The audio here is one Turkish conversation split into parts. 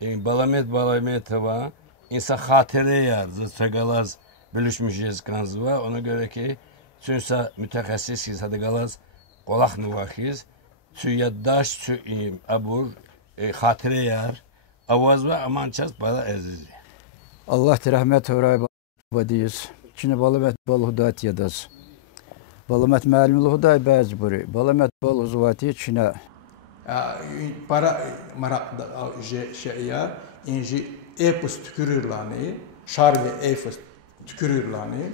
Balametova insan xatirə yazdı, çaqalaz bölüşmüşüz kanzıva. Ona göre ki, çünsa mütəxəssis ki, sadaqalaz qolaq nüvaxiz, çü yaddaş, çü abur, xatirə yar, avaz ve amançaz bala əzizi. Allah rəhmət öyrəy badiyyiz. Çinə balamet bal hudat yadaz. Balamet məlimli huday bəzburi. Balamet bal huzuvati Çinə. Para marak şeyya, inji epos tükürürlani, şarvi epos tükürürlani,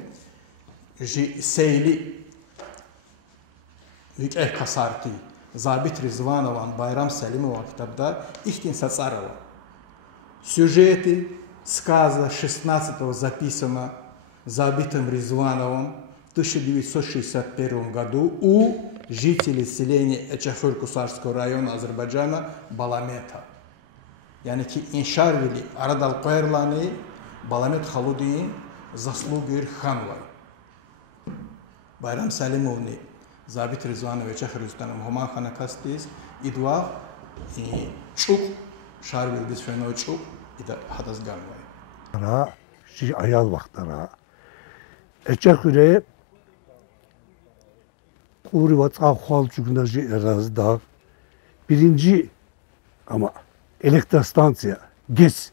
seyli hükeh kasarti, Zabit Rizvanovan, Bayram Selimova kitabda ihtinsa Царова. Сюжеты сказа 16-го записано Забитом Ризвановым в 1961 году у жителей селения Эчафыр-Кусарского района Азербайджана Баламета. Yani ki inşarvili aradal koyarlani Balamet Haludin заслуги ханвай. Bayram Selimovni Zabit Rizvanov Эчафыр-Кусарского Хоман Ханакастис идва чук şarvildis feno çuk ida hadas ganvay. Ara ayal vaxtlara Eçaxüre Urivat Ahval Çukunaji Erazda birinci ama elektrostansiya gez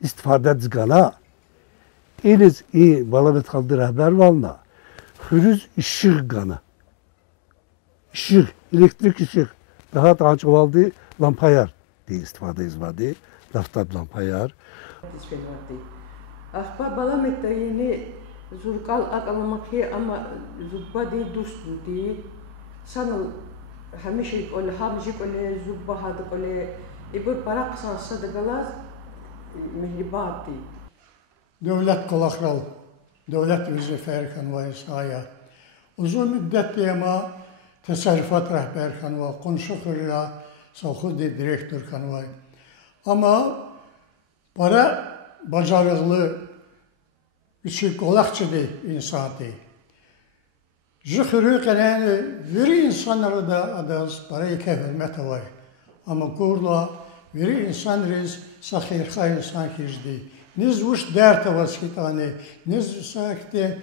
istifade edilgana eliz Balamet kaldı rehber valna hürüz ışık gana ışık elektrik ışık daha da çoğaldı lampayar diye istifade izvadı laftab lampayar. Ahba Balamet'ta yeni Zurkal akalamakhi ama zubba di dustu di sanal hamişik ol hamjik ol zubba hadak ol ibur parak sansa da galaz mihribat di. Devlet kolakral, devlet viziferi kanvayı sahaya. Uzun müddetli ama tasarrufat rehber kanva, konuşukurla sahudi direktör kanvayı. Ama para bacarıklı üçü kolakçıdı insandı. Zıhırı kanını veri insanları da adaz parayı hürmet var. Ama kurla veri insanlarız sahirha insan kizdi. Niz uç dert avaskitani, niz sakte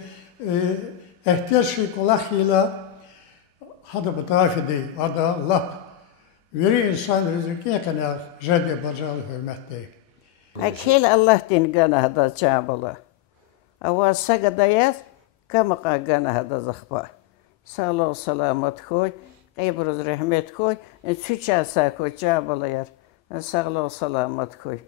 ihtiyaç kolakıyla hada batafidi, hada lap. Veri insanlarız ki kanı jade bacarıklı hürmetti. Akil Allah din gana hada çabala. Avaz sagadayaz kamaqa gana hada zakhba. Sağlık selamet koy, qeybroz rahmet koy, çüçasa koy çabalayar. Sağlık selamet koy.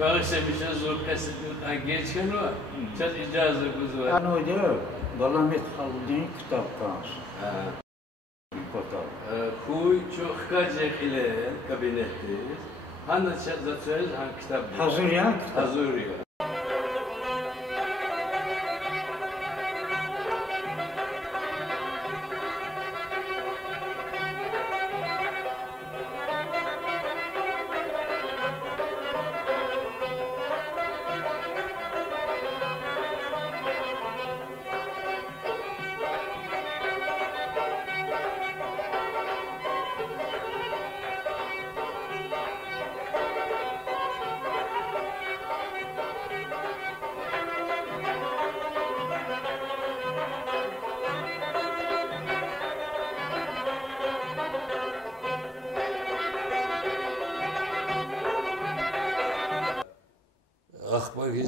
Bağışta bir şey zor kesinlikle geçken o, çok icazı kuzu var. Ano diyor, Balamet Haludin kitap kansı. Kuy çok kaçak ile kabinetteyiz. Hangi söyleriz, hangi kitap? Hazır ya kitap. Hazır ya.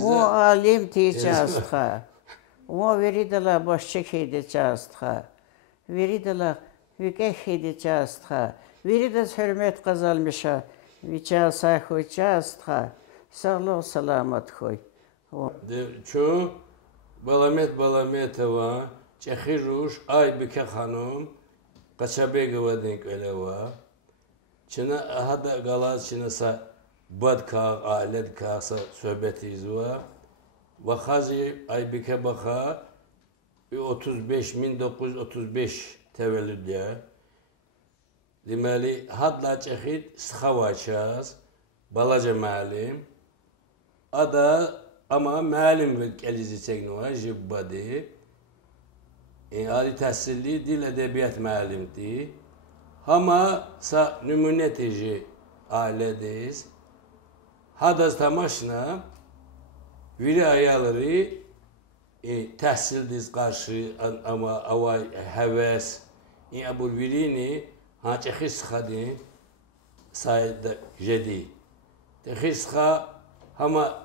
O alim diyeceğizdi. O veridala başçak edeceğizdi. Veridala hükek edeceğizdi. Veridas hürmet kazanmışa. Viçal sayhoyacağızdı. Sağlık selamet koy. Çok Balametova, Çehiruş, Aybike Hanım, Kaçabegova denk öyle var. Çına hada galaz çınasa badka, alet kasa sohbetiz var. Vakhazi Aybike Baka 1935 tevellüdde. Demeli hadla çehid sıhavaçaz, balaca malim. Ada ama malim ve elizi çeknuğa jibbadi. Ali tahsilli dil edebiyat malimdi. Ama sa nümunetici ailedeyiz. Hadas tamaşna viri ayaları tahsildiz karşı ama avay heves. Abul virini haçehis khadi sayda jedi. Tehis kha ama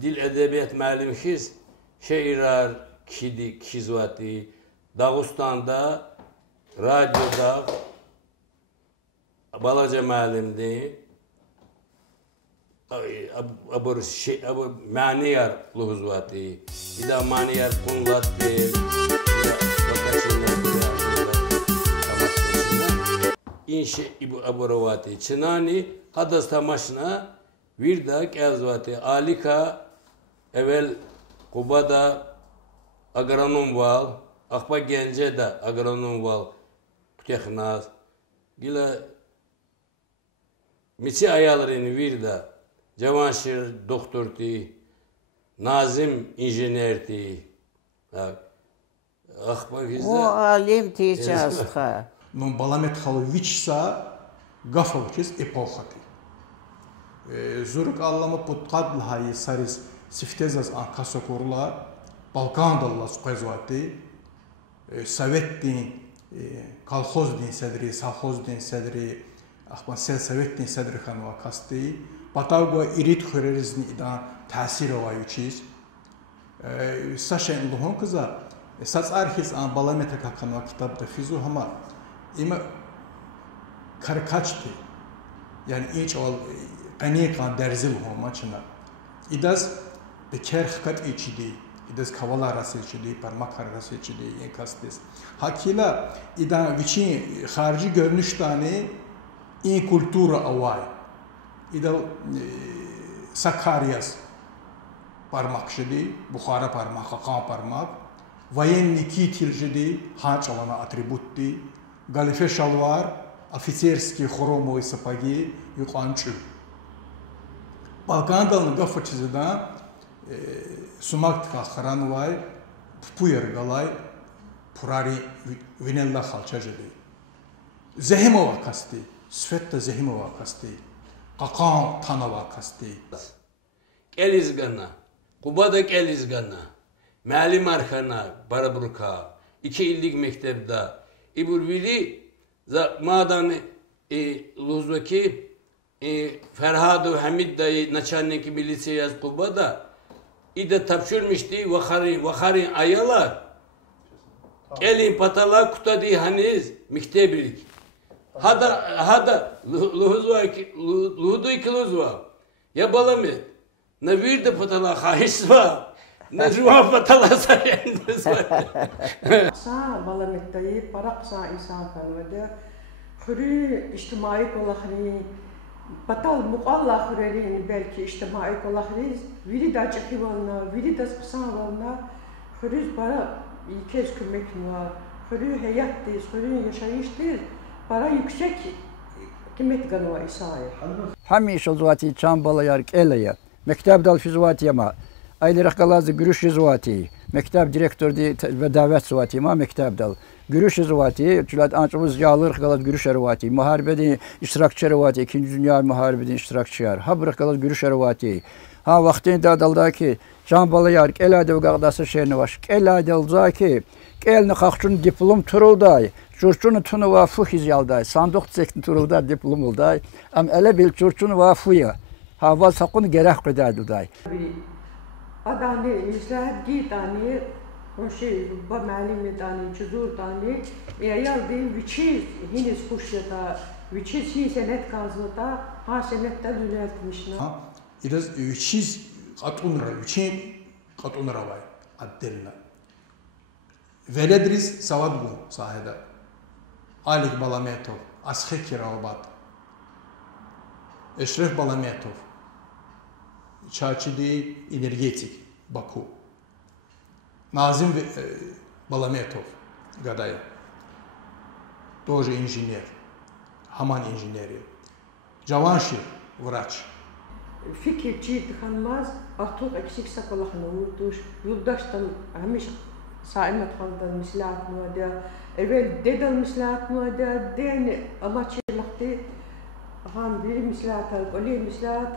dil edebiyat malimkiz şeirar kidi kizvati Dağıstan'da radyoda balaca malimdi. Abur maniyar luhuzvati. İda maniyar kunlatti. İnşe aburavati. Çınani hadas tamaşna virda kelzvati. Alika evvel Kuba'da agronom val. Akba Gence de agronom val. Teknaz. Gila miçi ayarlarını virda. Cavanşir doktorti. Nazim injinerti. Akba gizde. O alim diyeceğizdi. Но Баламет Халовичса Гафовчис эпохати. Зурк Аллама Путкад Лхай Сарис Сифтезас Анкасокурла Балкандалла Скайзвати Советдин Колхоздин Седри Совхоздин Седри Ахман Сел Советдин Седри Ханва Касти Батауга Ирит Хуреризни Идан Тасироваючис Сашен Лухон кыза Сацархис Ан Баламета Каканва Китабда Физу Хама İma karkaçtı. Yani hiç ol kanikan derzil olmaçına. İdaz beker hakikat içidi. İdaz kavala arası içidi, parmak arası içidi, enkastes. Hakila idan viçin harici görünüş tane in kultura avay. İdal Sakaryas parmak içidi, Bukhara parmak, Hakan parmak. Военники tilcidi, hanç alana atributti. Галифе шалвар, офицерские хромовые сапоги и кланчу. Балкандалны гафачизда сумактка хранвай, пуер галай, пурари винелла халчажеди. Зехимова касти, Светта Зехимова касти, Какан Танова касти. Kelizgana, Kuba'da Kelizgana, Melim Arkana, Barabruka, 2 illik mektepte. İbul vili madan Luzvaki Ferhadu Hamid dayı naçanneki milisiye yaz Kuba'da ide tapşırmıştı vakari ayalar elin patala kutadi haniz miktebilik hada Luzvaki Luzva ya balami na virde patala hahisva Necwa patala sayendez Sa balamettayı parak sa insan kanvada hürü içtimai kolahri patal muqalla hüreri belki içtimai kolahri viri da çekivanna viri da spısanvanna hürü para ilkez kümeknua hürü hayattiz hürü yaşayıştiz para yüksek kıymet ganva isa'ya Hamiş zvati çambala yark elaya mektep dal fizvatiyama Aylı raqalazı gürüş zvati mektep direktör di ve davet zvati ma mektep dal gürüş zvati çulat ançımız yağlı raqalaz gürüş zvati muharebede iştirakçı zvati 2. Dünya muharebede iştirakçı yar ha raqalaz gürüş zvati ha vaxtında daldaki çambala yark elade qağdası şehrini var elade olzaki elni qaqçun diplom turulday Çurçunu tunu vafu hizyalday sandık çekti turulda diplom olday am ele bil çurçunu vafuya Hava sakın gerek kadar duday. Adani mislat gitani o şey bu malum tani çudur tani ya değil viçiz hiniz kuşyata viçiz hi senet kazmata ha senette düzeltmişler. İdaz viçiz katunra viçin katunra vay addelna. Veledriz savadbu sahada. Alik Balametov, Askhek Kirabat, Eşref Balametov, Çarçıdi Energetik, Baku, Nazim Balametov, Gaday, тоже инженер, Haman injineri, Cavanşir, Vraç. Fikir cidhanmaz, artık eksik sakalahını vurduş, yurdaştan hemiş saimet haldan mislat muada, evvel dedal mislat muada, den amaçlıktı, ham bir mislat, öyle mislat,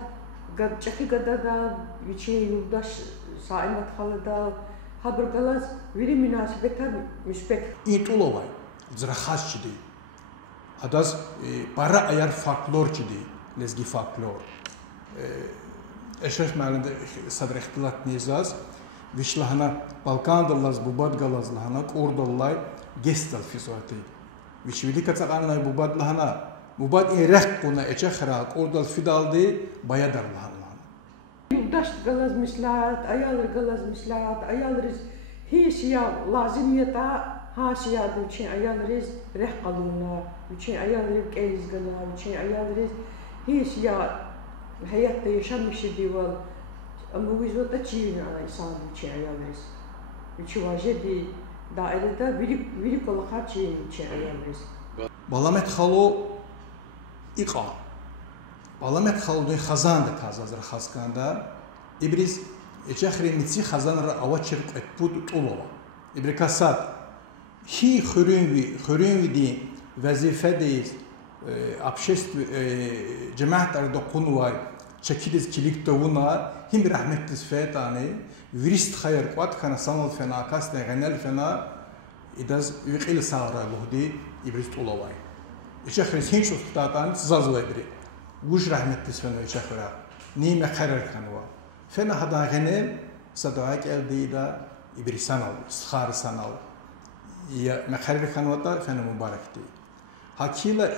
gad çaki gadada, viçe yurdaş saimet halda, haber galas, veri münasibetten müspet. İtulovay, zrahas çidi. Adas para ayar folklor çidi, lezgi folklor. Eşref malında sadr ihtilat nizaz, Vişlahana Balkan dallas bubad galaz lahana kordallay gestal fizati. Vişvili kaçaqanlay bubad lahana bubad erek kuna eçakhra kordal fidaldi bayadar lahana. Yurdaş galaz mislat, ayalır galaz mislat, ayalırız hiç ya lazımiyeta haşiya için ayalırız reh kaluna, için ayalırız keliz gala, için ayalırız hiç ya hayatta yaşamış dival. Ama biz o da çiğne insan için ayalırız. Üçü vajedi dairede birik olarak çiğne için ayalırız. Balamet xalo iqa. Balamet xalo doy xazan da kazazır xaskanda. İbriz eçakhri mitsi xazan ra avaçırk etpud tulova. İbri kasat hi xörünvi di vazife deyiz. Apşest cemaat arada kunvay. Çekidiz kilik tavuna him bir rahmetli sfetani virist hayır quat kana sanal fena kasne genel fena idaz viqil sağra buhdi ibrist olavay. İçakhris hiç ustatan zazvay biri. Guş rahmetli sfena içakhra. Nime karar kanwa. Fena hada genel sadaak eldida ibri sanal, skhar sanal. Ya mekarar kanwata fena mübarekti. Hakila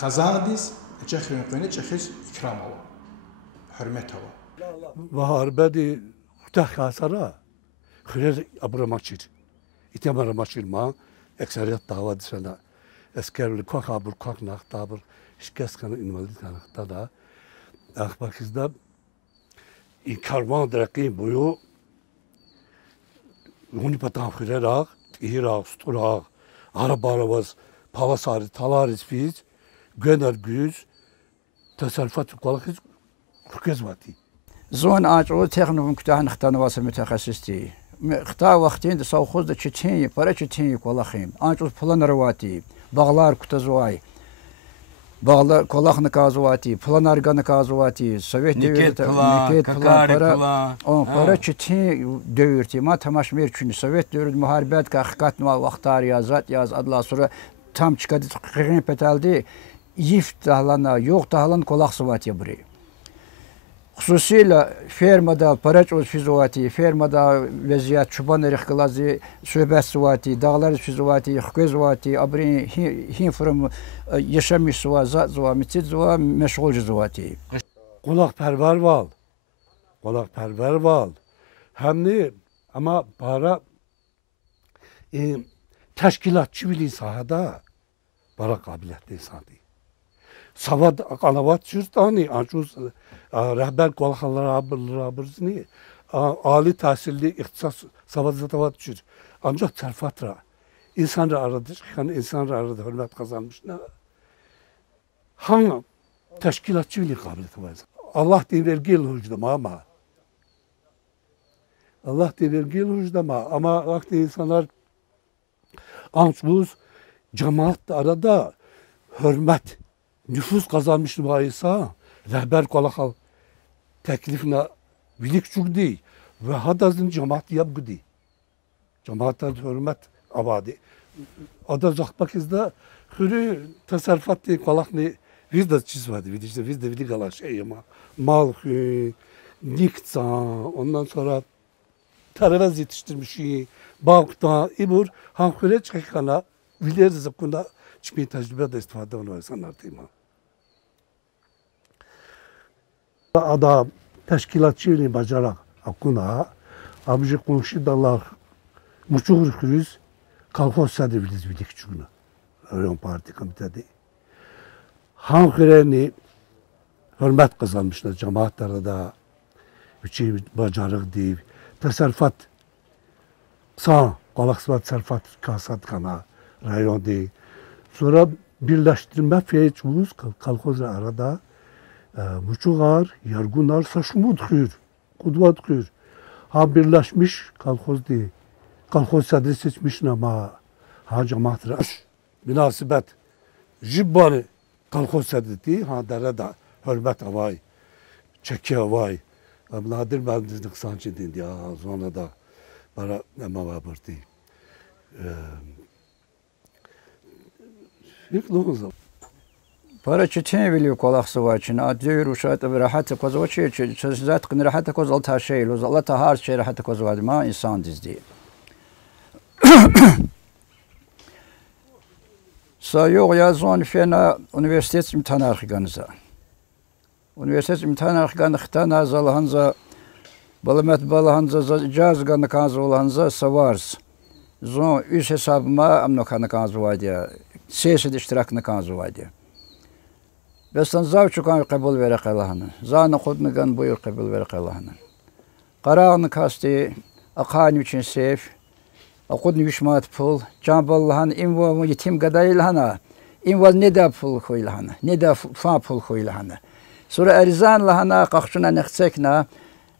khazadis içakhrin qene çakhis ikramava. Hürmet hava. Vaharbedi Hutah Kasara Hürer Abramaçir. İtemar ma ekseriyat dava disana. Eskerli kok abur kok naktabur. İşkes kanı invalid kanıkta da. Akbakizda karvan drakin boyu Huni patan Hürer ağ, İhir ağ, Stur ağ, Arabas, Pavasari, Talaris fiz, Göner güz, tasarrufat kolakız Kırkızvati. Zon ağaçlı teknik kütahın xtanıvası mütehassisliği. Xta vaxtinde savxozda çeçenyi, para çeçenyi kolakıyım. Ağaçlı planarvati, bağlar kutazvay. Bağlar kolakını kazvati, planarganı kazvati, Sovet devleti, niket plan, para çeçenyi dövürti. Ma tamaşmer çünkü Sovet devleti muharibet hakikat vaxtar yazat yaz adla sonra tam çıkadı kırgın petaldi. Yift dağlana, yok dağlan kolak sıvati buraya. Xüsusilə fermada paraç öz fizovati, fermada vəziyyət çuban rixqılazı, söhbət sıvati, dağlar fizovati, xüqözvati, abrin hin fırım yaşamış sıva, zat sıva, mitit sıva, məşğulcu sıvati. Qulaqpərvər val. Qulaqpərvər val. Hem de ama para təşkilatçı bir sahada para qabiliyyətli insan değil. Savad qalavat cüzdani, ancuz rəhbər qolxanlar abırzını ali təhsilli ixtisas savadzatavat cür. Ancaq tərfatra insanlar aradı, insanlar aradı hürmət qazanmışlar. Hangi təşkilatçı bir qabiliyyəti var? Allah deyir gel hücdama ama. Allah deyir gel hücdama ama vakti insanlar ancuz cemaat arada hürmet nüfus kazanmış varsa rehber kolakal teklifine bilik çugdi ve hadazın cemaat yapgıdı. Cemaattan hürmet abadi. Ada zakbakizde hürü tasarrufatı kolakni Bizde çiz vardı, işte bizde bir gala şey ama mal, nikta, ondan sonra tarvez yetiştirmiş, bağda, ibur, hanküre çıkana, bilir zakunda çıkmayı tecrübe de istifade onu insanlar değil mi? Adam teşkilatçıyla bacarak akuna, abici konuşu dallar, muçuğur kriz, kalkos sadebiliz bir küçüğüne. Öryon Parti komitede. Hankıreni hürmet kazanmışlar cemaatlere da, üçü bacarık değil, tasarrufat, sağ, kalaksavat tasarrufat kasat kana, rayon değil. Sonra birleştirme feyçuz, kalkozla arada, muçuğar, yargunar, saşumud khür, kudvat khür. Ha birleşmiş kalkoz değil. Kalkoz sadri seçmiş ama ha cemaatler münasebet jibbarı kalkoz sadri değil. Ha derede hürmet avay, çeki avay. Nadir ben dizdik sançı dedi ya sonra da para nema vaburdi. Yıkılığınızda. Para çetine biliyor kolaksı var için. Adıyor uşat ve rahatı kozu var için. Zat kını rahatı kozu alta şey. Allah ta har şey rahatı kozu var. Ma insan dizdi. Sayıyor yazan fena üniversitet imtihanı arkanıza. Üniversitet imtihanı arkanıza nazalhanza balamet balahanza caz ganı kanza olanza savarz. Zon üst hesabıma amno kanı kanza var diye. Siyasi iştirakını kanza var diye. Bestan zavçu kan kabul verek Allah'ın. Zan kudnu kan buyur kabul verek Allah'ın. Qarağını kasti aqani için sef. Akudnu vişmat pul. Canb Allah'ın inva yetim gadayılhana. İnva ne da pul koyulhana. Ne da fa pul koyulhana. Sonra erzan lahana qaqşuna nexsekna.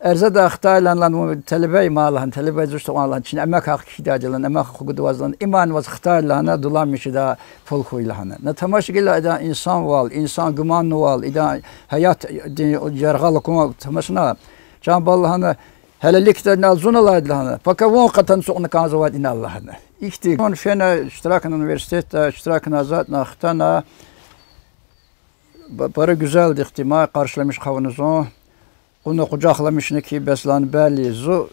Erza da xtaylan lan talebe malhan talebe zuştu Allah'ın için emek hak hidayetlan emek hukudwazlan iman vaz xtaylan dulamış da pul koyulhana. Ne tamaşgil eda insan val insan güman val ida hayat yargalıkuma tamaşna Canb Allah'ın helelikte nazunaladlana. Fakat von qatan suqna kanzavat in Allah'ın. İhti kon fena iştirakın üniversitede iştirakın azat naxtana para güzel ihtima karşılamış kavunuzu. Onu kucaklamışını ki beslan belli zu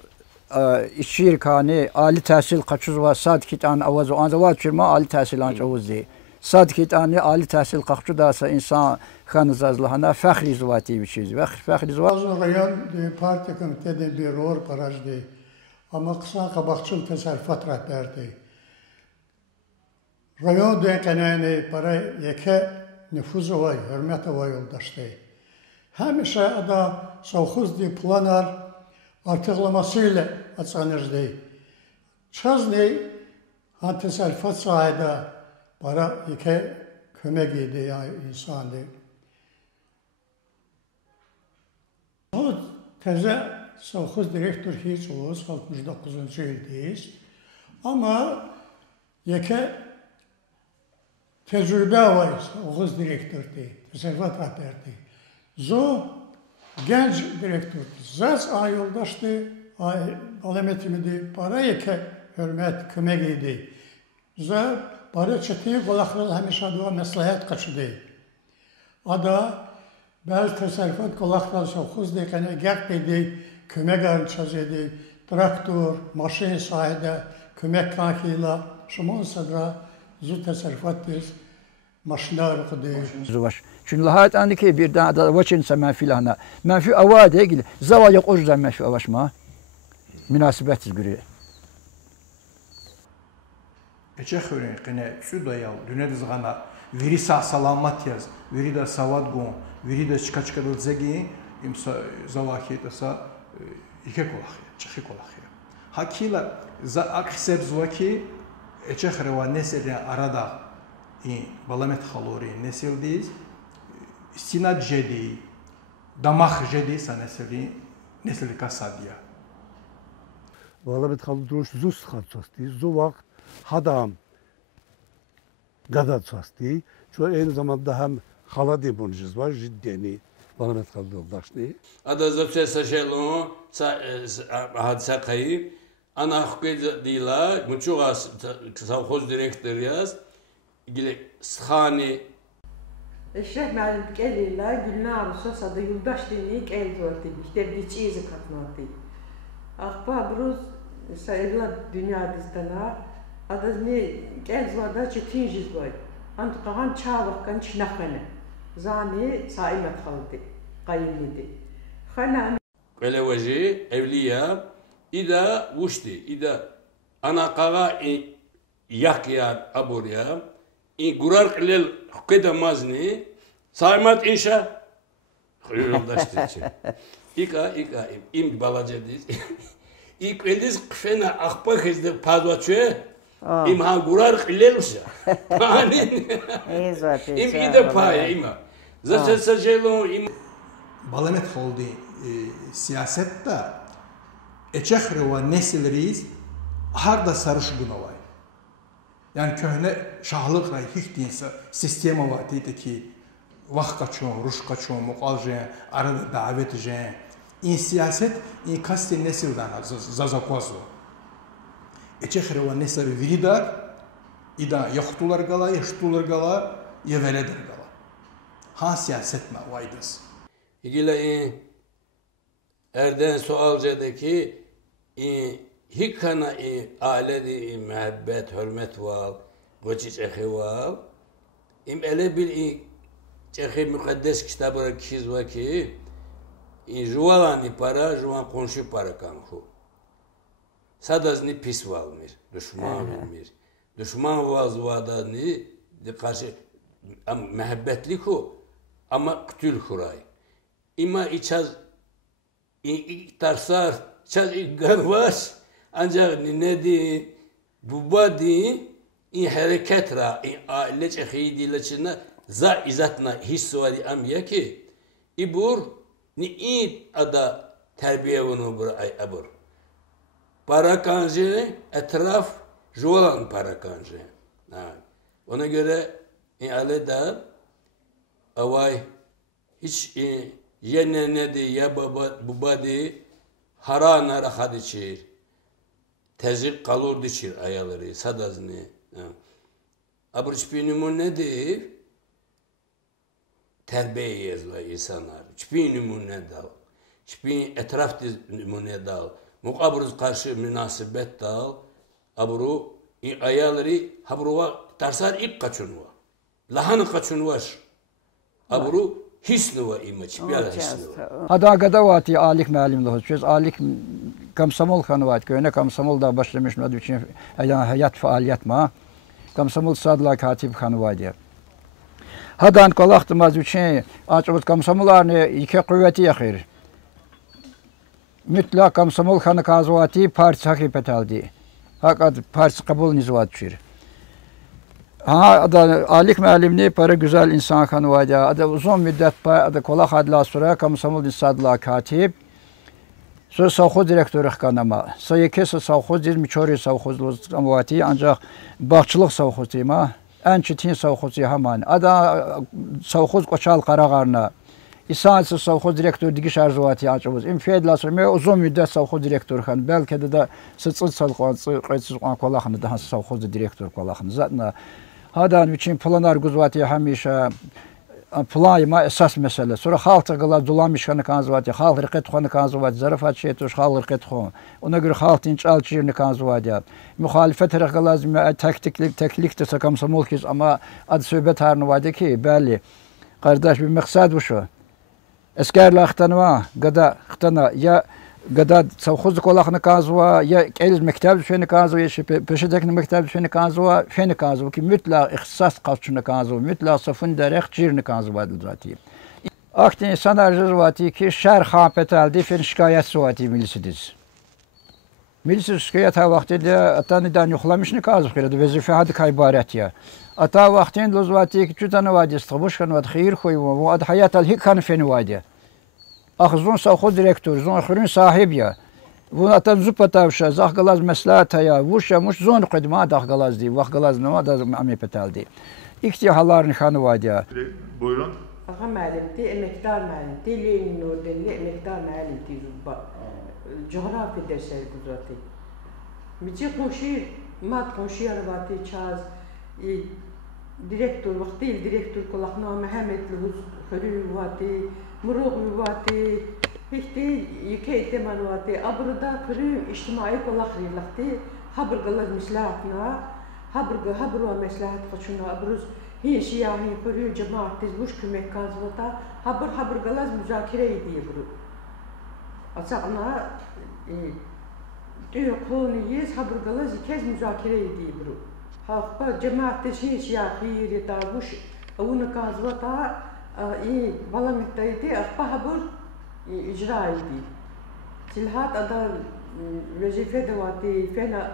işir kani ali tahsil kaçuz var sadkit an avaz anzavat çirma ali tahsil an çavuzdi. Sadkit an ali tahsil kaçu da insan kanızazlahana fahri zuvati bir şey ve fahri zuvati. Rayon parti komitede bir rol parajdi. Ama kısa kabakçıl tasarrufat rehberdi. Rayon dönkeneni para yeke nüfuzu var, hürmeti var yoldaştı. Həmişə ada savxuzdi planar artıqlamasıyla açanırdı. Çazni təsərrüfat sahədə para yekə kömək idi yani insandı. O təzə savxuz direktor hiç oluz, 69-cu ildeyiz. Ama yekə tecrübe var savxuz direktordu, təsərrüfat rəhbərdi. Zo genç direktördü. Zaz ay yoldaştı, ay alametimidi, para yeke hürmet kömek idi. Za para çetiği kolakral hemişe dua meslahat kaçıdı. Ada bel tasarrufat kolakral savxuz dekene gert dedi, kömek arınçaz idi. Traktör, maşin sahide, kömek kankıyla, şumun sadra zu tasarrufat biz. Maşinler okudu. Çünkü lahayet andaki bir daha da vaçinse menfi lahana. Menfi avade ilgili. Zavaya qo'shdan menfi avashma. Münasibetsiz göre. Eçe xören qine şu da ya düne dizgana veri sağ salamat yaz. Veri da savad gon. Veri da çıka zegi imsa zavahiyet asa iki kolak. Çıkı kolak. Hakila za akseb zvaki eçe xreva nesele arada balamet xalori nesildiz. Sinat jedi, damak jedi sa nesli kasadiya. Balamet xalori zu sıxatsasti, zu vakt hadam gadatsasti. Çünkü aynı zamanda hem hala demonjiz var, jiddeni balamet xalori yoldaşni. Ada zapse saşelo, hadise kayıp. Ana hukuk dila, muçuğas savxoz direktör yaz. İlgili sıxani Eşref müəllim gəlirlər, Gülnə Arusa sada yoldaş deyini gəl zordi, bir çizi katmadı. Akba bruz sayıla dünya diztana, adazmi gəl zorda çetin jiz var. Antıqağan çağvaqan çinaqanı. Zani saimet kaldı, qayımlıydı. Xana Qelevaji, evliya, ida vuşti, ida anaqağa yakya aburya, gurar qilel hukeda mazni, saimet inşa, yoldaş için. İka, im balaca diz. İlk ediz qfena akpa hizde pazvaçı, im ha gurar qilel usa. İm ida paya ima. Zaten sajelo im Balamet oldu siyasette eçekre ve nesilriz harda sarışgın olay. Yani köhne şahlıkla hiç değilse sistema vakti ki vaxt kaçon, ruş kaçon, muqaljen, arada davet jen. İn siyaset in kasti nesildan zazakozlu. Eçekre ve nesilri viridar ida yaxtular gala, yaştular gala, yeveleder gala. Ha siyaset mi vaydız? İgile erden sualcadaki hikana aledi mehabbet, hürmet val, goçi çehi val. İm ele bir çehi mukaddes kitabı kiz var ki juvalani para, juvan konşu para kanku. Sadazni pis valmir, düşman vermir. Düşman vazvadani de karşı mehabbetli ku ama kutül kuray. İma içaz tarsar çaz garvaş ancak ne di bu di hareket ra aile çekhidi leçina za izatna hisvari am yaki ibur ni ada terbiye bunu bur ay abur para kanje etraf jolan para kanje ona göre aile da avay hiç yene ne de ya baba de harana rahat içir. Tezik kalur içir ayaları sadazni. Abur çpinimun ne de terbiye yazla insanlar. Çpinimun ne dal. Çpin etraf dizimun ne dal. Mukabruz karşı münasebet dal. Aburu ayaları habruva tarsar ip kaçunva. Lahanı kaçunvaş. Aburu hisnuva imaj, bir hisnuva. Hadagada vati alik müəllimliği söz alik Komsomol xanı var. Köyüne Komsomolda başlamış mı için hayat faaliyet ma. Komsomol sadla katip xanı var diye. Hadan qolaqtımaz üçün açıb komsomollarını iki qüvvəti yaxır. Mütlaq Komsomol xanı kazvati parti hakipet aldı. Hakikat parti kabul nizvat düşür. Ha da alik müəllimni para güzel insan xanı var diye. Ada uzun müddət ada qolaq adla sonra Komsomol sadla katip. Sonra savxoz direktörü xanama. Sayıkəsə savxoz değil, Miçori savxozlu amvati ancaq bağçılıq savxozuyma. En çetin savxozu haman. Ada savxoz Qoçal Qarağarına. İsansı savxoz direktörü dikiş arzuvati açımız. İmfiyedla sonra uzun müddət savxoz direktörü xan. Bəlkə də sıçıl savxoz qolaqını daha savxoz direktör qolaqını. Zaten hadan üçün planar quzvati həmişə playma esas mesele. Sonra halk qala dulamışanı kanzvati, halk rqet xonu kanzvati, zarafat şeytuş halk rqet xon. Ona göre halk inçal çirini kanzvati. Muhalefet rqalaz teklik de Komsomol kiz ama ad söhbət harını vardı ki, bəli. Qardaş bir məqsəd bu şu. Əsgərlə xtanıma, qada xtana ya qada savxoz qolaqını kanzva ya eliz məktəb düşəni kanzva ya peşədəkini məktəb düşəni kanzva fəni kanzva ki mütləq ixtisas qaçını kanzva mütləq safın dərəq cirini kanzva ediləcəti. Aktin insan arzuvati ki şər xafət əldi fen şikayət suvati milisidiz. Milisi şikayət ha vaxtında atanidan yoxlamışını kanzva qırdı vəzifə hadı ibarət ya. Ata vaxtın lozvati ki cütanı vadis tabuşkan vad xeyir xoyma bu ad hayat al hikan feni vadi. Axzun savxoz direktör, zon xürün sahib ya. Bu atan zupatavşa, zahqalaz məsləhət ya, vuşa muş zon qedma dahqalaz di, vaxqalaz nama da amepetaldi. İhtiyahalların xanı var ya. Buyurun. Ağa müəllimdi, eməkdar müəllimdi, Lenin ordenli eməkdar müəllimdi zubba. Coğrafi dersleri quzatı. Mici qonşu, mat qonşu yarıvatı çaz, direktör vakti direktör kulakna Mehmet Lühuz Hürü vati Muruğ vati Hihti yüke iteman vati Abrıda Hürü içtimai kulak rilakti Habrgalar mislahatna Habrwa meslahat kaçuna abruz hi şiyahi Hürü cemaat tezbuş kümek kazvata Habrgalar müzakere ediyor bu Asağına diyor koloniyiz Habrgalar zikez müzakere ediyor bu Halkta cemaatte şiyahi retabuş Avunu kazvata valamettaydı akba habur icra edildi. Silhat ada vazife devati fena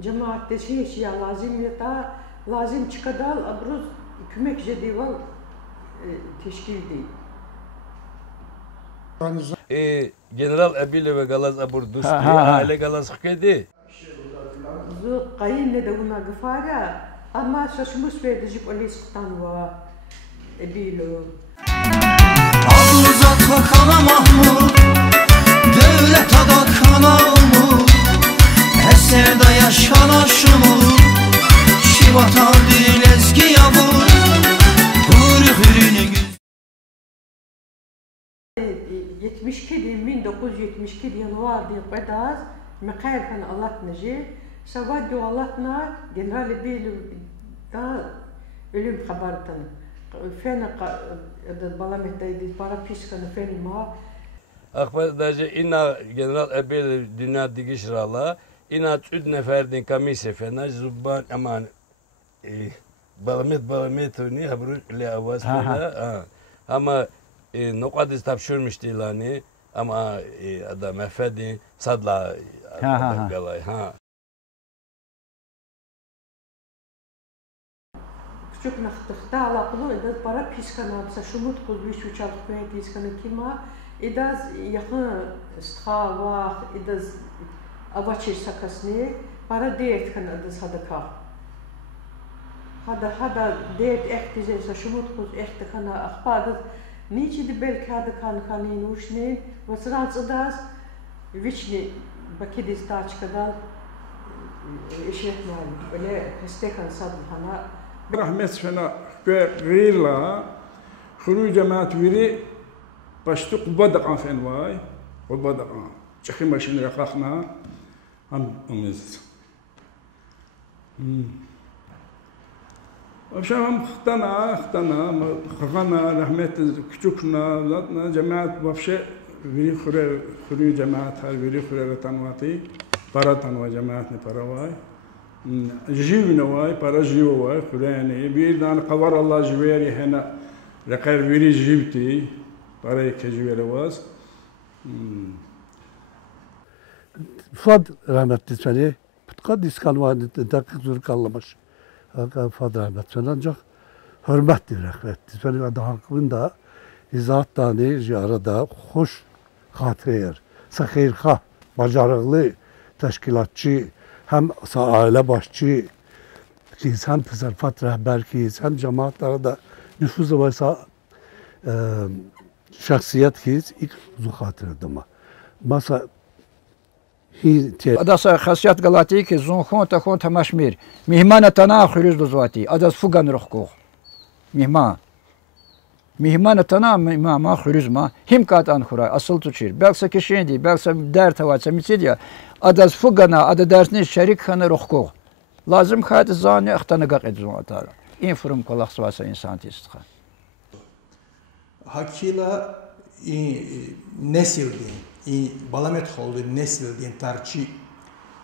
cemaatte şiya lazım yata lazım çıkadal abruz kümek jedival teşkil değil. General Ebile ve Galaz abur dusti aile Galaz kedi. Zu kayın ne de buna gıfara ama şaşmış verdicik olistan va Ebile. Uzatma kana Mahmud Devlet adat kana umut Her sevda yaşana şumut Şivatan dil ezgi yavur Huri hürünü güz 1972 yanvar diye pedaz Mekayr kan Allah neji Savadyo Allah'na General Ebil da ölüm habertan Fena balamettaydı para piskanı fenima. Akbar daje ina General Ebil dünya digişrala ina 3 neferdin kamise fena zubban aman balamet ni habru le avaz fena ama nokadis tapşırmış dilani ama adam efendi sadla galay ha Küçük naktıkta alakalı da para piskanı apsa şumut kuzbiş uçalık ve piskanı kima idaz yakın stava idaz avaçir sakasni para dert kan idaz hadaka hada dert ehtize sa şumut kuz ehtikana akhpada niçi de belki hadakan kanin uşne vasrans idaz vichni bakidis taçkadal işet mal öyle hestekan sadhana Rahmet fena غيرلا خروج جماعة ويري باشتو قبضة فين واي قبضة شخي ماشين رقاقنا هم أمز وشام اختنا خغنا رحمت كتوكنا ذاتنا جماعة وفشة ويري خروج جماعة ويري خروج تنواتي برا تنوا جماعة نبراواي جيونا واي برا جيو واي خلاني بيردان قوار الله جويري هنا لقير ويري جيبتي برا كجوير واز Fad rahmetli seni Pıtkadis kanvanı dakik zor kallamış. Fad rahmetli ancak hürmetli rahmetli seni ve daha hakkında izah tane arada hoş hatırlar. Sakirha bacarıklı teşkilatçı hem aile başçı ki sen tasarrufat rehber ki sen cemaatlere de nüfuzu varsa şahsiyet ki ilk zuhatırdım. Masa Adasa khasiyat galati ki zon khon ta khon tamaşmir. Mihmana tana khuruz dozwati. Adas fugan ruhko. Mihmana tana ma khuruz ma him kat an khura asıl tuçir. Belsa kişendi belsa dert havatsa mitediya. Adas fugana ada dersni şerik khana ruhko. Lazım khat zani axtana qaqid zwata. İnfrum kolaq swasa insan tistxa. Hakila nesildi. Balamet oldu nesildin tarçı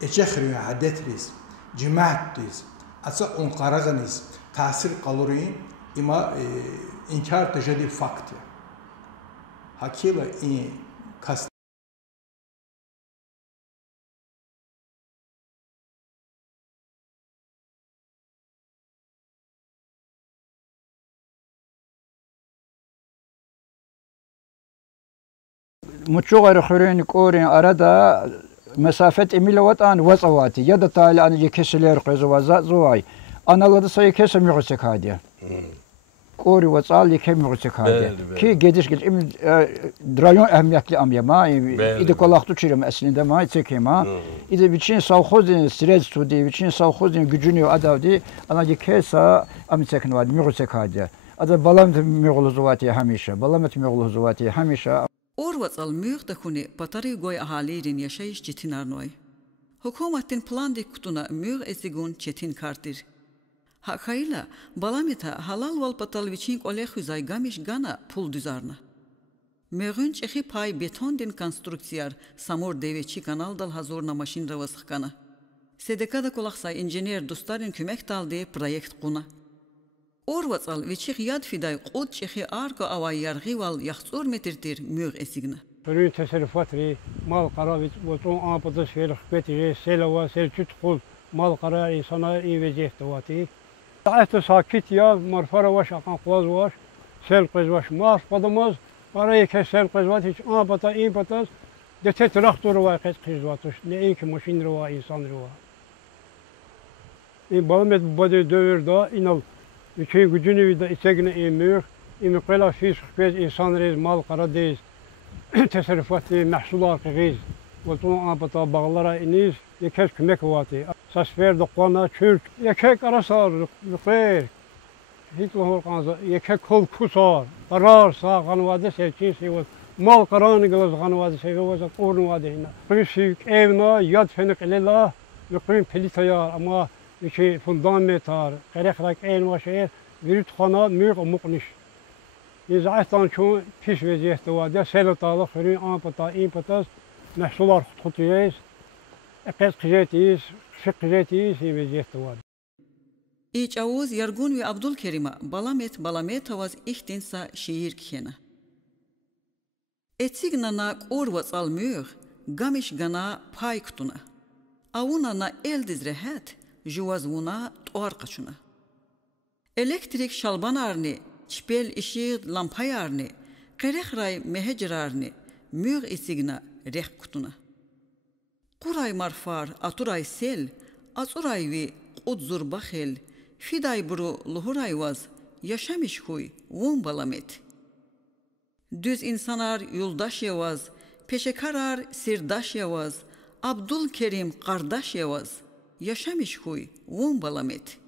eçekhri adetris cemaattis asa on qaragnis tasir qalurin ima inkar tejdi fakti hakila kas Muçuğar xurun korin arada mesafet emilat an vazawati ya da tali an yekesiler qazwaza zuay. Analadı sayı kesemiyorsak hadi. قوری و سال یکی میگوشه کارده. کی گدیش گدیش این درایون اهمیتی آمیه ما ایده کلاختو چیرم اصلیده ما ایده ما ایده بیچین سالخوزین سرز سودی بیچین سالخوزین gücünü adavdi ana yekesa amçekin var میگوشه کارده. Adı balam da میگولزواتی همیشه balam da میگولزواتی همیشه. Orvatsal müğdekuni patari goy ahalirin yaşayış çetin arnoy. Hukumatin plan dikutuna müğ esigun çetin kartir. Hakayla balameta halal val patal viçink olexu zaygamiş gana pul düzarna. Müğün çehi pay beton din konstruksiyar samur deveçi kanal dal hazorna maşin ravasıkana. Sedekada kolaksay injener dostların kümek dalde proyekt kuna. Orvatsal viçik yad fiday qod çehi arko avay yargı val yaxtsor metirtir müğ esigna. Ürün teserifatri mal karavit boton apadas fer xbeti selava selçut qul mal karari sana iyi vecihte vati. Tahtı sakit ya marfara vaş akan qaz vaş sel qaz vaş mar padamaz parayı kesel qaz vat hiç apata iyi patas dete traktör var qaz qaz vatış ne iyi ki maşin rova insan rova. Balmet bade dövrda inal iki gücünü de içegine emir imqala fiş xbet insan rez mal karadez teserifatli mahsular qiz وطن آبتا باغلرا اینیز یکیش کمک واتی ساسفر دقوانا چرک یکی کراسار لقیر هیچ لحور قانزا یکی کل کسار قرار سا قانواده سیچین سیوز مال قرانی گلز قانواده سیوز قرنواده اینا قیشی ایونا یاد فنق الیلا لقیم پلیتایار اما یکی فندامتار قریق رک این واشیر ویرت خانا میق و مقنش یزعتان چون پیش وزیهت واده سیلتالا خرین آبتا این پتاز محصولlar tutuyoruz. Epey kıyetiyiz, şık kıyetiyiz, iyi vaziyette var. İç avuz Yargun ve Abdülkerim'e balamet avaz ihtinsa şiir kihena. Etsignana orvatsal müğ, gamiş gana pay kutuna. Avunana eldizrehet, juvazvuna tuar kaçuna. Elektrik şalban arni, çipel işi lampay arni, kerehray mehecir arni, müğ isigna reh kutuna. Quray marfar aturay sel, aturay vi qudzur baxel, fiday buru luhuray vaz, yaşamış huy, vun balamet. Düz insanar yoldaş yavaz, peşekarar sirdaş yavaz, Abdülkerim kardeş yavaz, yaşamış huy, vun balamet.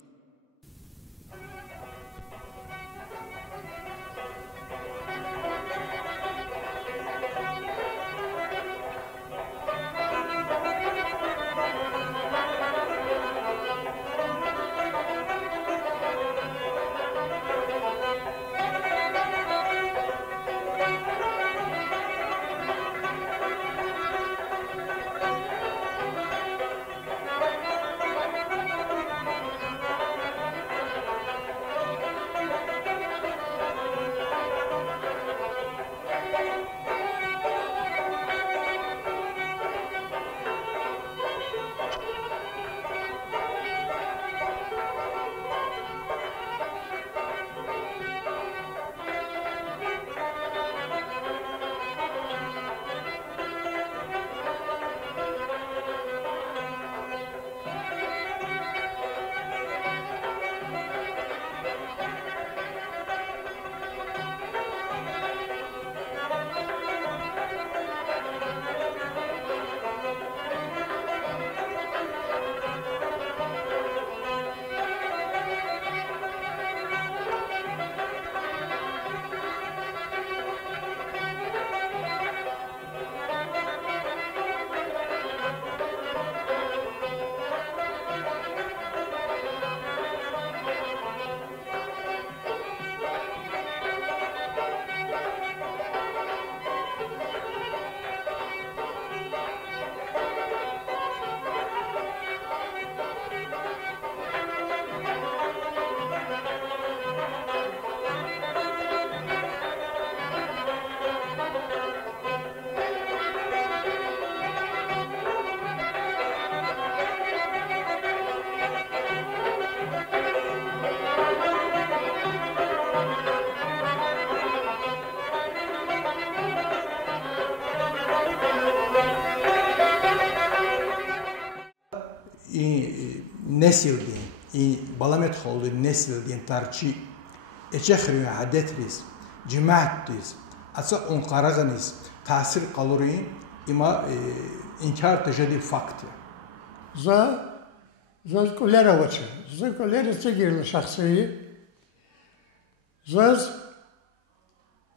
nesil din, balamet holdu nesil din tarçı ecekhrü adetriz, cemaattiz, asa onqarağınız, tasir kaloriyim, ima inkar tecedi faktı. За колеровача, за колерица гирли шахсии, заз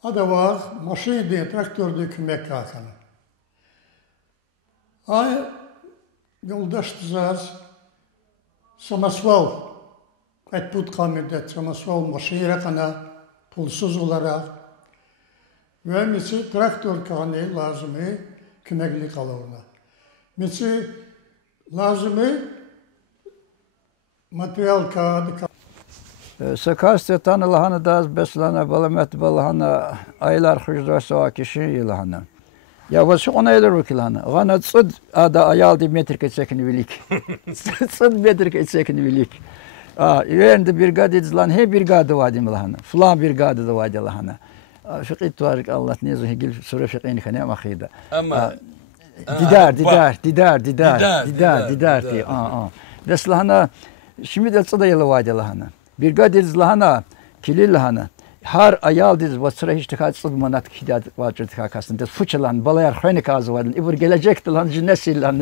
adavağ maşini traktörde kümek kalkanı. Ay yoldaş zaz samasval etput kamide samasval maşini kana pulsuz olarak ve misi traktör kanı lazımı kümekli kaloruna. Misi lazımı materyal kağıdı. Sakasya tanılahana da beslana balamet balahana aylar hücrası o kişi yılahana. Ya vası ona eder okilahana. Gana sıd ada ayaldi metrik etsekini bilik. Sıd metrik etsekini bilik. Yerinde bir gadidizlan he bir gadı vadim lahana. Falan bir gadı da vadim lahana. Fikit varik Allah nezu higil sure fiqini khane makhida. Ama didar ki. Beslana şimdi de sıda yılı vadim lahana. Bir gadidizlan lahana kilil lahana. Har ayal diz vasıra hiç tıkat sıd manat kidat vacır tıkakasın. Des fıçılan balayar xönik ağzı vadın. İbur gelecekti lan nesil lan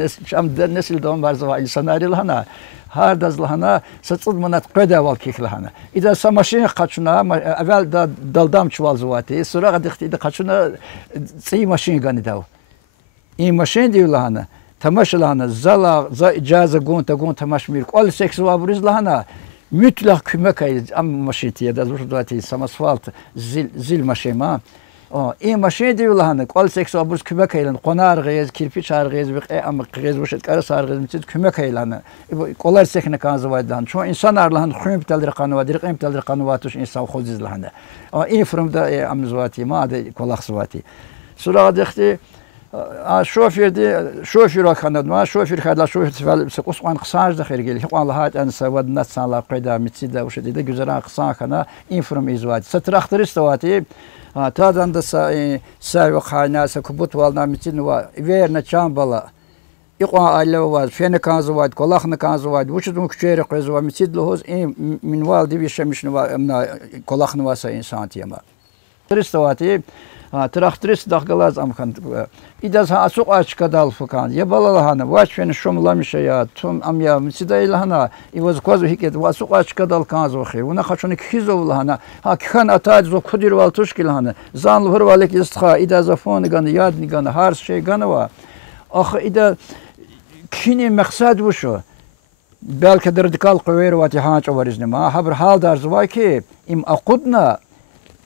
nesil doğum varsa va insanlar lahana. Har daz lahana sıd manat qada val kik lahana. İda samaşin qaçuna evvel da daldam çuval zuvati. Sonra qadıqti da qaçuna sı maşin ganidav. İ maşin diyor lahana. Tamaş lahana zala za icaza gon tamaş mir. Ol seks vabriz lahana. Mütlak kümek ayız am maşitiye da zurduati samasfalt zil maşema. İ maşe diyor lahana. Ol seks vabriz kümek aylan. Qonar gez kirpiç argez bir am gez boşet karı sargez mit kümek aylan. Qolar sekne kanzı vaydan. Şu insan arlahan xümtel rqanı vadir qimtel rqanı vatuş insan xoziz lahana. İ fromda am zuvati ma da kolaq zuvati. Sura dexti شوفير وخند ما شوفير خدلا شوفير تفعل سقوسقان قصاج دخير قال حق الله هات أن سواد نت سالا قيدا متسيدا وشديدا جزران قصان خنا إنفرم إزواج سترختر استواتي تادن دس ساي وخانا سكبوت والنا متين وفيرنا شامبلا يقوى على واد فين كان زواد كلاخنا كان زواد وشدون كشير قزوا متسيد لهوز من والدي بيشمش نوا كلاخنا واسا إنسان تيما ترستواتي traktörist dağılaz amkan. İdaz ha çok açık dal fakan. Ya balalahana vaç feni şomlamış ya. Tum amya misidayılahana. İvaz kozu hiket va çok açık dal kanz vaxi. Ona kaçını kizovlahana. Ha kan atad zo kudir valtuş kilahana. Zanlı hurvalik istxa idaz afon gan yad gan har şey gan va. Ax ida kini maksad bu şu. Belki radikal quvver va tihanç avarizma. Habr hal dar zva ki im aqudna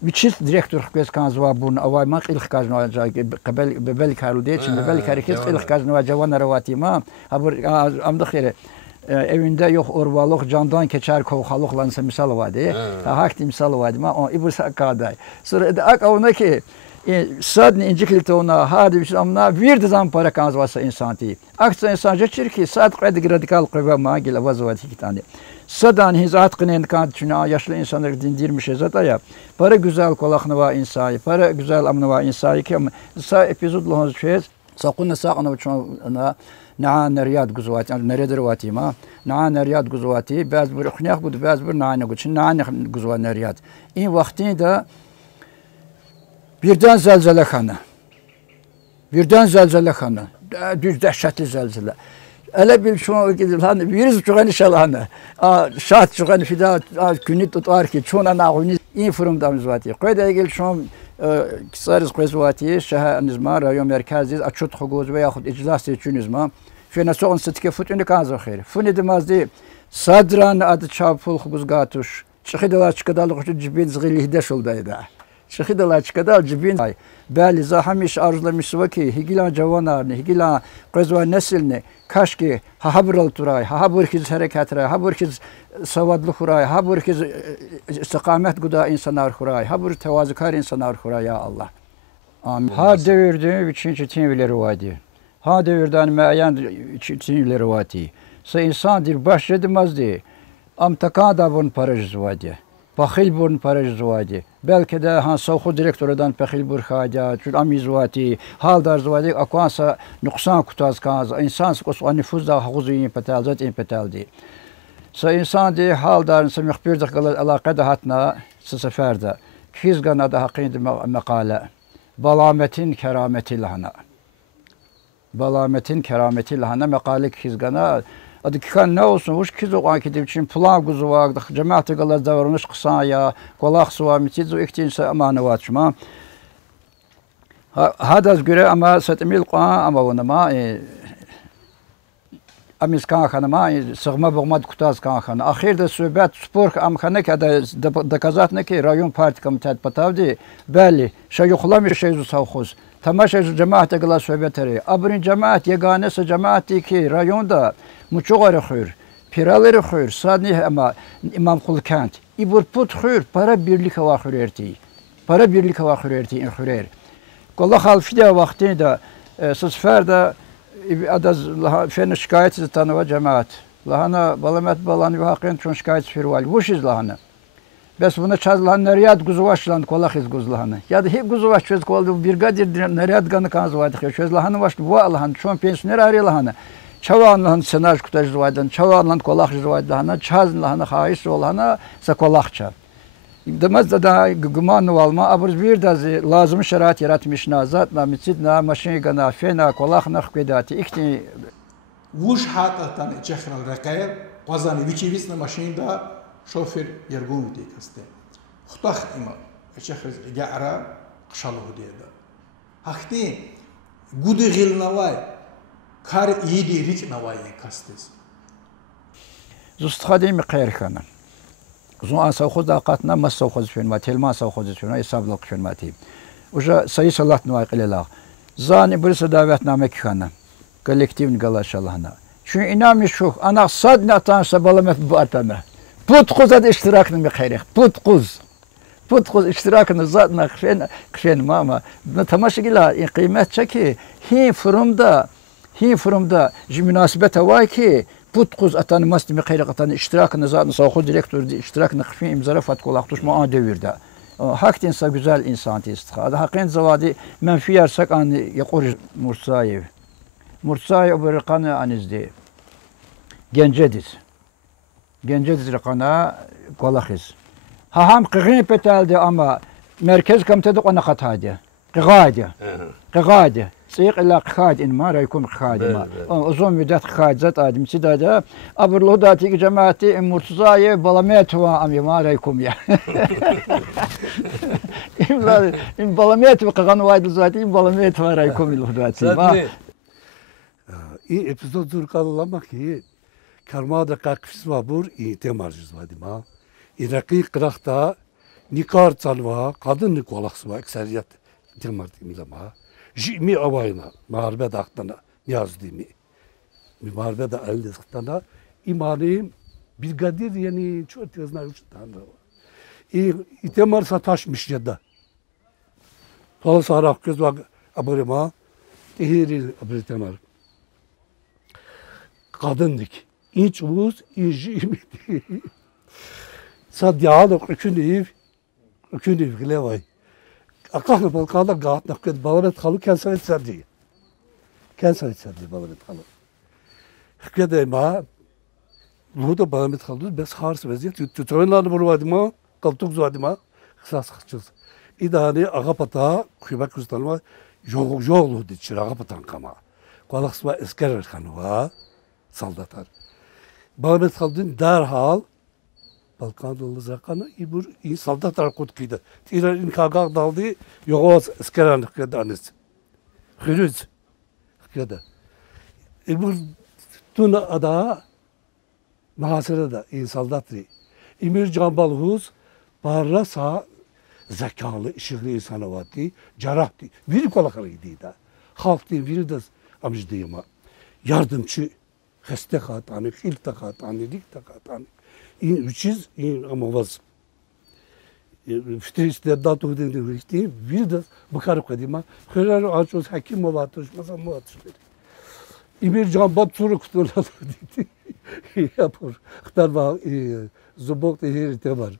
بتشيس ديريكتور حكاية كان زوابون أو ما قيل حكاية نواجه قبل ببل كارو ديتش ببل كاركيس قيل حكاية نواجه وانا رواتي ما هبر أم دخيره evinde yok orvalık candan keçer kovhalık lansa misal vadi. Hakti misal vadi ma o ibu sakaday. Sonra da ak ona ki sadni inciklikte ona hadi bir amna bir de zam para kanz vasa insanti. Aksa insan geçir ki sad qed radikal qıva ma gel vazvati iki tane. Sadan hizat qinen kan çünkü yaşlı insanlar dindirmiş zata ya. Para güzel kolaknı va insayı, para güzel amnı va insayı ki sa epizodla şey saquna saqna uçuna نعان رياض جزواتي نريد رواتي ما نعان رياض جزواتي بعض برخنيخ بود بعض بر نعان قلت نعان جزوات رياض این وقتی دا birden zelzele kanı. Birden zelzele kanı. Düz dehşetli zelzele. Ele bil şu hani virüs çoğun inşallah. Şat çoğun fida günü tutar ki çoğuna nağuni این فرم دام زواتی. قید اگل شام کسارز قزواتی شهر نزما رایون مرکزی اچوت خگوز و یا خود اجلاس چون نزما فینا سوون ستکه فوتونی کانز خیر. فونی دمازدی صدران اد چاپول خبز گاتوش. شخیدلا چکدال خوش جبین زغیلی هدش olدaydı. شخیدلا چکدال جبین بله زحمیش arzularmış vaki higilan cavanarını higilan qezva nesilni kaşki habrol turay haburkiz harekatray haburkiz savadlı xuray haburkiz istikamet guda insanlar xuray habur tevazukar insanlar xuray ya Allah. Amin. Ha devirdi üçüncü tinvileri vadi. Ha devirden meyan tinvileri vadi. Sa insandır başladımazdı. Am takada bun paraj vadi. Paxil burun paraj vadi. Belki de han savxu direktörden paxil bur xaja çün amizvati hal dar zvadi akwansa nuksan kutaz kaz insan skos nüfuz da haguzu in petal zat in petal di. Sa insan diye hal darın sa mihbirdik galar alaqada hatna sa seferde. Kizgana da hakkıydı mekale. Balametin kerameti lahana. Balametin kerameti lahana mekale kizgana. Adı kikan ne olsun, hoş kiz o akidip için plan guzu vardı. Cemaati galar davranış kısa ya, kolak suva mitizu iktinse amanı vaçma. Hadaz göre ama satemil qan ama onama amis kan xanama sığma bağmad kutaz kan xana. Axirde söhbət spor amxana kada doказать ne ki rayon parti komitet patavdi. Bəli, şey yoxlamır şey savxoz. Tamaşa cemaate qala söhbətləri. Abrin cemaat yeganəsi cemaati ki rayonda muçoğarı xür. Piraları xür. Sani ama İmam Qulkant. İbur put xür. Para birlik hava xürerti. Para birlik hava xürerti in xürer. Qolla xalfide vaxtında sözfərdə adaz fen şikayet tanıva cemaat. Lahana balamet balanı hakkın çon şikayet firval. Vuşiz lahana. Bes buna çazlan neriyat guzuvaşlan kolaxiz guzlahana. Ya da hep guzuvaş çöz koldu birgadir neriyat ganı kanzvadı. Çöz lahana vaş bu lahana çon pensioner arı lahana. Çavan lahana senaj kutaj zuvaydan çavan kolaxiz zuvaydan çaz lahana xais olana sa kolaxça. Demez da güman olma abur bir de lazım şerait yaratmış nazat na mitsidna maşin gana fena kolaxna xqedati ikti vuş hatatan çexral raqayb qazani vichivisna maşinda şoför yergun dikaste xutax ima çexraz ga'ra qşaluhu diyada hakti gudi gilnavay kar yedi rik navay kastes zustxadimi qayrxana Zon savxoz daqatna mas savxoz fenma telma savxoz fenma hesablık fenmati. Uja sayı salat nuaqilala. Zani birisi davetname kixana. Kollektivni galaşalahna. Şu inami şu ana sadna tansa balamet bu atana. Putquz ad iştirakını mi xayrix. Putquz. Putquz iştirakını zatna xfen mama. Tamaşigila kıymet çeki hi fırımda münasebet var ki Putquz atan mastimi xayrix atan iştirakını zatna savxoz direktörü iştirakını xfen imzara fatkolaqtuş ma devirde. Haktinsa güzel insan istihad. Hakkın zavadi menfi yersak an yaqur Mursayev. Mursayev bir qanı anizdi. Gencediz. Gencediz raqana qolaxiz. Ham qığın petaldi ama merkez komitede qana qataydı. Qığaydı. Sıyıq ila qığaydı inma raykum qığaydı. Uzun müddət qığaydı zat adim sidada. Abırlı dati cemaati Mursayev balametwa amima raykum ya. İm balametwa qığan vaydı zati im balametwa raykum ilhudati. İyi epizod durqalamak ki karmada qaqfis vabur itemarjız vadima. İraqi qıraqda nikar çalva kadın nikolaqsva ekseriyet temar dimlama. Jimi avayna marbe daqtana yazdimi. Marbe da elde sıktana imanım bilgadir yani çok yaznar uçtan. İtemar sataşmış ya da. Falan sarak göz var aburima. Tehiri abur temar. Kadındık. İç ulus, inci imidi. Sadyalık, ükünüv, gilevay. Akahlı balkada gât naked, balamet kalı kensa etserdi. Kensa etserdi balamet kalı. Hikede ma, burada balamet kalı, bes hars vaziyet, tütüvenlarını buluvadima, kaltuk zuvadima, kısas kıçız. İdani ağapata, kıymak kustanma, yolu diçir ağapatan kama. Kalaksma eskerer kanıva. Saldatar. Balamet kaldın derhal Balkan dolu zakana ibur iyi saldatar kutkıydı. Tira inkagak daldı yoğuz eskeranlık kadar anes. Hürüz kadar. İbur tuna ada mahasırada iyi saldatri. İmir cambalhuz barra sağ zekalı ışıklı insana vati carahti. Bir kolaklarıydı da. Halk değil bir de amcdıyma. Yardımcı Xəstə xatanı, xiltə xatanı, dikta xatanı. İn üçüz, in amavaz. Fitri istedat udin rişti. Bir de bakarı kadima. Xərar açız hakim olatış, masa muatışları. İmir cambat suru kutuladı dedi. Yapır. Xtar var, zubok tehir tebar.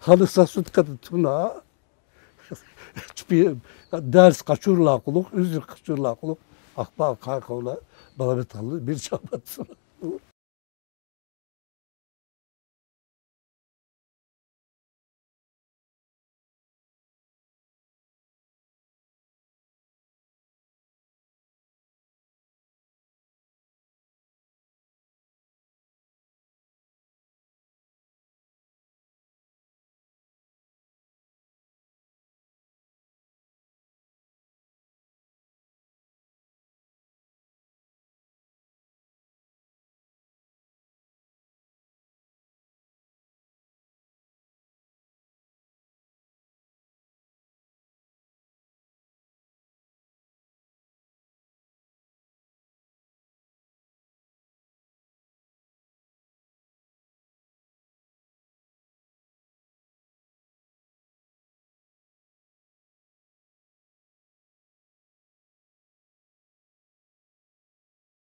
Halı sasut katı tuna. Ders kaçurla kuluk, üzür kaçurla kuluk. Akba kakavla. Balamet aldı bir çabat sonra.